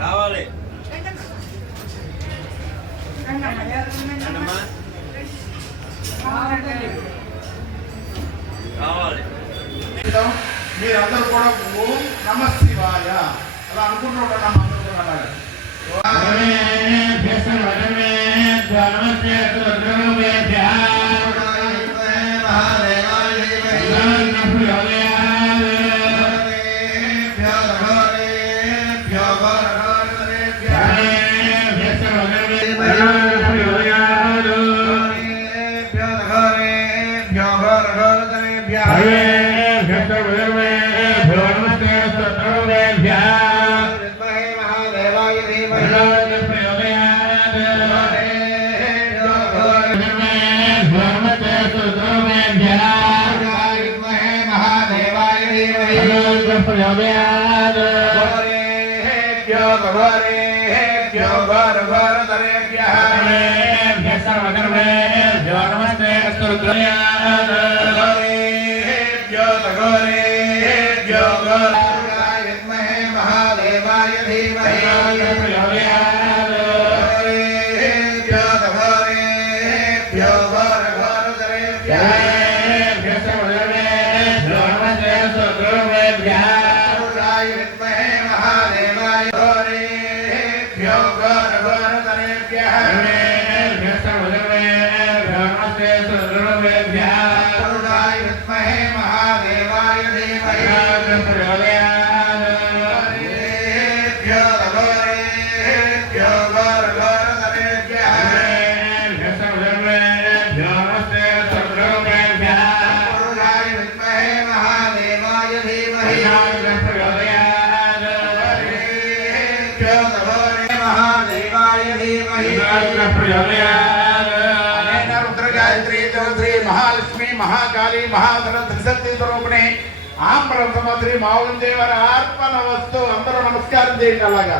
రావాలి రావాలి. మీరందరూ కూడా ఓం నమ శివాయ అలా అనుకుంటున్నాం అందరూ కూడా అలాగే. महालक्ष्मी महाकाली महाधर त्रिशक्ति स्वरूपिणी आम्रसमद्री माउली देवर अर्पण वस्तु अंदर नमस्कार చేయండి అలాగా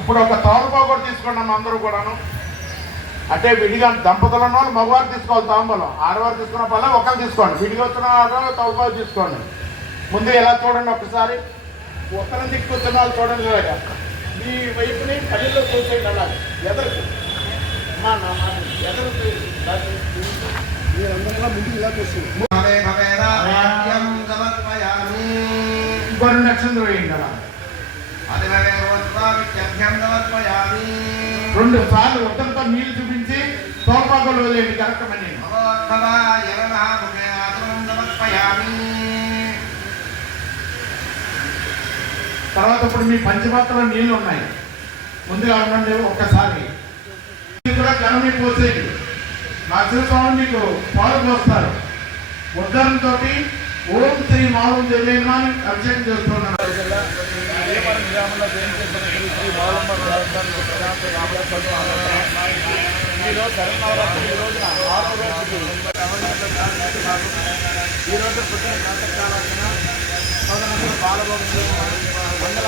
ఇప్పుడు ఒక తోలుబా కూడా తీసుకోండి అందరూ కూడాను అంటే విడిగా దంపతులు ఉన్న వాళ్ళు మగవారు తీసుకోవాలి తాంబూలం ఆడవారు తీసుకున్న పల్ల ఒకరు తీసుకోండి విడిగా వచ్చిన వాళ్ళు తోలుబా తీసుకోండి ముందు ఎలా చూడండి ఒకసారి ఒకరి దిక్కు వచ్చిన వాళ్ళు చూడండి ఇలాగా ఈ వైపుని పల్లెల్లో చూసేయండి అలాగే ఎదరికి మీరందరూ ముందు ఇలా చూస్తుంది ఇంకొన్ని నక్షత్రం వేయండి అలా 2 సార్లు ఉత్తరంతో నీళ్లు చూపించి తోపాకులు వదిలేండి కరెక్ట్ అని తర్వాత ఇప్పుడు మీ పంచపాత్రలో నీళ్లు ఉన్నాయి ముందుగా ఉండండి ఒక్కసారి కూడా కనుమి పోసేది నరసింహస్వామి మీకు పాలు పోస్తారు ఉద్దరంతో ఓం శ్రీ మాలం జయమాని అభిషేకం చేస్తున్నాను ఈరోజు పుట్టిన ప్రాతకాలన బాలభోగం మంగళ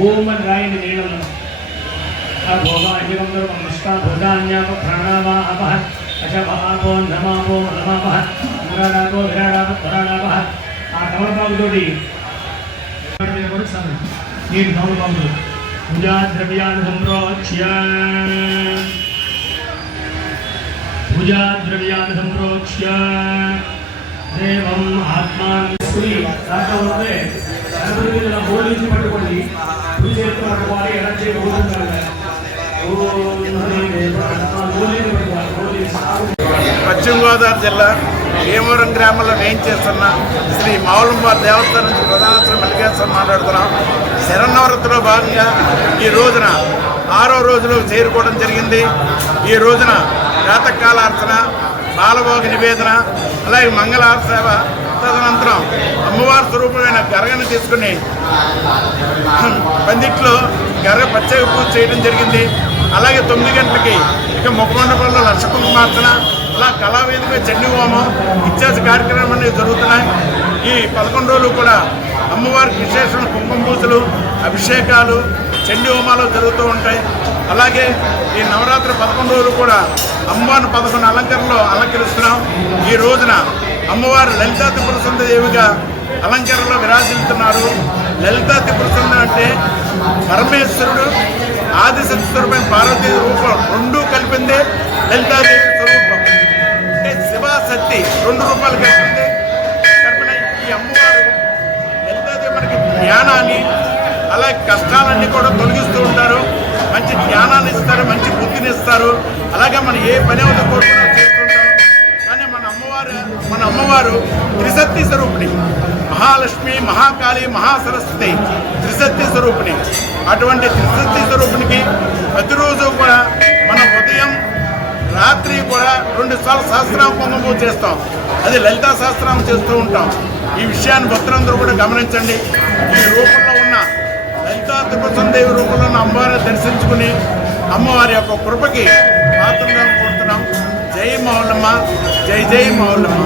ओम गायन नीलम भोगाहिवं नमस्कार भोगान्याप प्राणावामः अशभापो नमापो नमामः मुराडापो विराडापो पुराणापः आ तमलपाकुतोटी नीरु तमलपाकुतु पूजा द्रव्यान् संप्रोक्ष्य देवं आत्मानं सुरी रातवरे అభివృద్ధిని బోధించి పట్టుకోండి పూజ చేస్తున్న వారి ఎనర్జీ పశ్చిమ గోదావరి జిల్లా భీమవరం గ్రామంలో వేయించేస్తున్న శ్రీ మావులంబార్ దేవస్థానం నుంచి ప్రధాన శ్రీ మల్లికేశ్వర మాట్లాడుతున్నాం. శరన్నవరాత్రిలో భాగంగా ఈ రోజున 6వ రోజులో చేరుకోవడం జరిగింది. ఈ రోజున ప్రాతకాల అర్చన, బాలభోగ నివేదన, అలాగే మంగళహార సేవ, తదనంతరం అమ్మవారి స్వరూపమైన గరగను తీసుకుని పందిట్లో గరగ ప్రత్యేక పూజ చేయడం జరిగింది. అలాగే 9 గంటలకి ఇక ముఖమండపంలో లక్ష కుంకుమార్చన, అలా కళావేదిక చండీ హోమం ఇత్యాద కార్యక్రమాలు అనేవి జరుగుతున్నాయి. ఈ 11 రోజులు కూడా అమ్మవారికి విశేషమైన కుంకుమ పూజలు, అభిషేకాలు, చండీ హోమాలు జరుగుతూ ఉంటాయి. అలాగే ఈ నవరాత్రి 11 రోజులు కూడా అమ్మవారిని 11 అలంకరణలో అలంకరిస్తున్నాం. ఈ రోజున అమ్మవారు లలితా త్రిపుర సుందరి దేవిగా అలంకరణలో విరాజిల్లుతున్నారు. లలితా త్రిపుర సుందరి అంటే పరమేశ్వరుడు, ఆదిశక్తి స్వరూపమైన పార్వతీ రూపం రెండూ కలిపిందే లలితాదేవి స్వరూపం. అంటే శివ శక్తి 2 రూపాయలు కలిపిందే కలిపిన ఈ అమ్మవారు లలితాదేవి మనకి జ్ఞానాన్ని, అలాగే కష్టాలన్నీ కూడా తొలగిస్తూ ఉంటారు. మంచి జ్ఞానాన్ని ఇస్తారు, మంచి బుద్ధిని ఇస్తారు. అలాగే మనం ఏ పని అవుతుందో కోరుకున్నా చేస్తుంటాం. కానీ మన అమ్మవారు త్రిశక్తి స్వరూపిణి, మహాలక్ష్మి, మహాకాళి, మహాసరస్వతి త్రిశక్తి స్వరూపిణి. అటువంటి త్రిశక్తి స్వరూపిణికి ప్రతిరోజు కూడా మనం ఉదయం రాత్రి కూడా 2 సార్లు సహస్రనామ కుంకుమ చేస్తాం. అది లలితా సహస్రనామం చేస్తూ ఉంటాం. ఈ విషయాన్ని భక్తులందరూ కూడా గమనించండి. ఈ రూపంలో ఉన్న లలితా త్రిపుర సుందరి రూపంలో ఉన్న అమ్మవారిని దర్శించుకుని అమ్మవారి యొక్క కృపకి పాత్రగా కోరుతున్నాం. జై మౌలమ్మ, జై జై మౌలమ్మ.